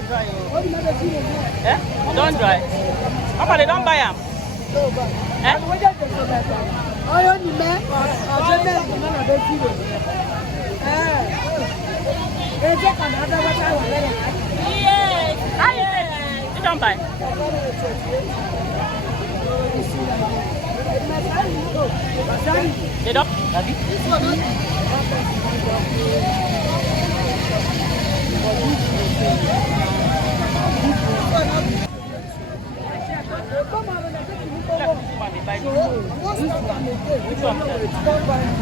never dry. Eh? Don't dry. Papa, they don't buy them. Eh? Yes. You don't buy. They don't.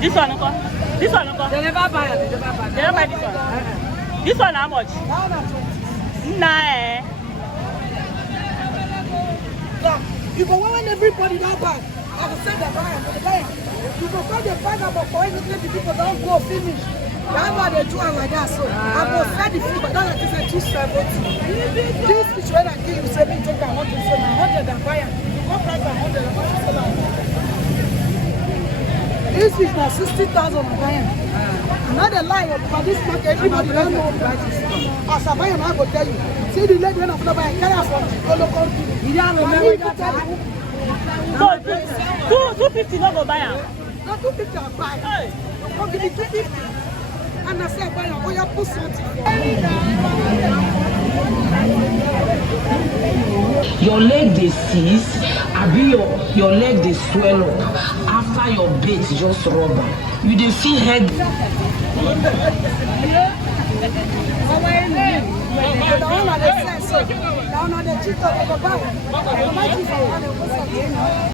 This one, uncle. This one, uncle. They never buy it. They never buy this one. This one, how much? Nah. You go when everybody don't buy. I will say the buyer, the buyer. You go find the buyer, but for anything the people don't go finish. That's why they do it like that. So I go sell the food, but don't like to say 270. This fish when I give you 70, I want to sell 100 and buy it. You go price 100 and want to sell it. This fish now 60,000 and buy it. Not a lie, but this market everybody don't know about this. As a buyer, I go tell you. See the lady when I put buy carry from the local. You don't remember that. So 250 no go buy am. No 250 I buy. Come give me 250. And I say buy am. Oh, you put something. Your leg they seize, your leg they swell up after your bait just rubber. You dey feel head. Down on the cheek of the